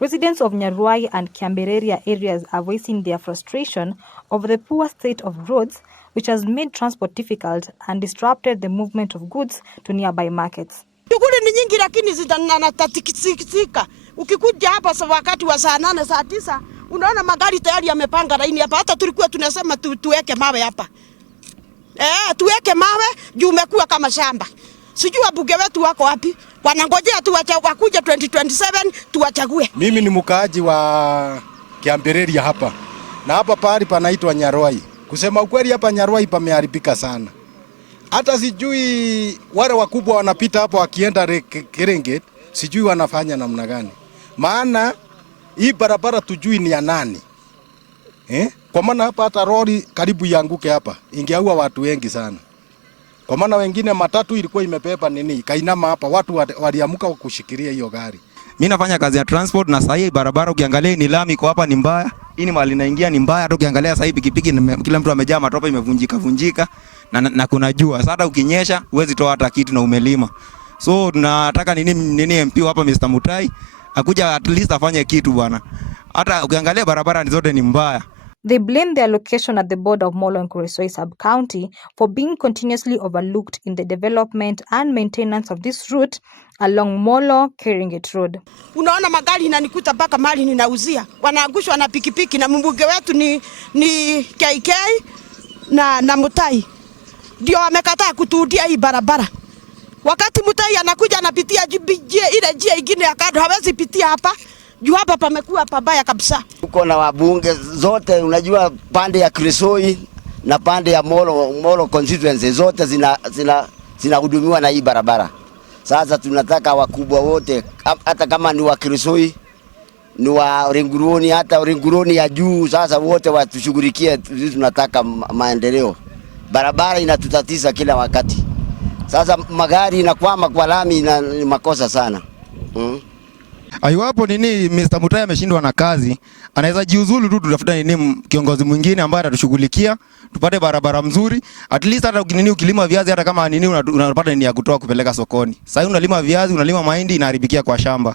Residents of Nyaruai and Kiambereria areas are voicing their frustration over the poor state of roads, which has made transport difficult and disrupted the movement of goods to nearby markets. Shughuli ni nyingi lakini zinatatikisika. Ukikuja hapa wakati wa saa 8 saa 9 unaona magari tayari yamepanga laini hapa. Hata tulikuwa tunasema tuweke mawe hapa. Tuweke mawe juu umekuwa kama shamba. Sijui wabunge wetu wako wapi? Wanangojea tu wakuja 2027 tuwachague. Mimi ni mkaaji wa Kiambereria hapa. Na hapa pahali panaitwa Nyaruai. Kusema ukweli hapa Nyaruai pameharibika sana. Hata sijui wale wakubwa wanapita hapo wakienda Serengeti, sijui wanafanya namna gani. Maana hii barabara tujui ni ya nani. Kwa maana hapa hata lori karibu ianguke hapa, ingeua watu wengi sana. Kwa maana wengine matatu ilikuwa imebeba nini, kainama hapa, watu waliamuka kushikilia hiyo gari. Mimi nafanya kazi ya transport na sasa hii barabara ukiangalia ni lami kwa hapa ni mbaya. Hii ni mahali naingia ni mbaya, hata ukiangalia sasa hii pikipiki kila mtu amejaa matope imevunjika na kuna jua. Sasa hata ukinyesha huwezi toa hata kitu na umelima. So tunataka nini MP hapa Mr. Mutai akuja at least afanye kitu bwana. Hata ukiangalia barabara zote ni mbaya. They blame their location at the border of Molo and Kuresoi sub-county for being continuously overlooked in the development and maintenance of this route along Molo-Keringet Road. Unaona magari inanikuta mpaka mali ninauzia. Wanaangushwa na pikipiki na mbunge wetu ni KK na Mutai. Ndio wamekataa kutuudia hii barabara. Wakati Mutai anakuja anapitia ile njia ingine ya kando hawezi pitia hapa. Juu hapa pamekuwa pabaya kabisa. Uko na wabunge zote unajua pande ya Kuresoi na pande ya Molo constituency zote zinahudumiwa na hii barabara. Sasa tunataka wakubwa wote hata kama ni wa Kuresoi ni wa Ringuroni hata Ringuroni ya juu sasa wote watushughulikie, tunataka maendeleo. Barabara inatutatiza kila wakati. Sasa magari inakwama kwa lami ni makosa sana. Aiwapo Mr. Mutai ameshindwa na kazi, anaweza jiuzulu tu tutafuta kiongozi mwingine ambaye atatushughulikia, tupate barabara mzuri. At least hata ukilima viazi hata kama unapata ya kutoa kupeleka sokoni. Sasa unalima viazi, unalima mahindi inaharibikia kwa shamba.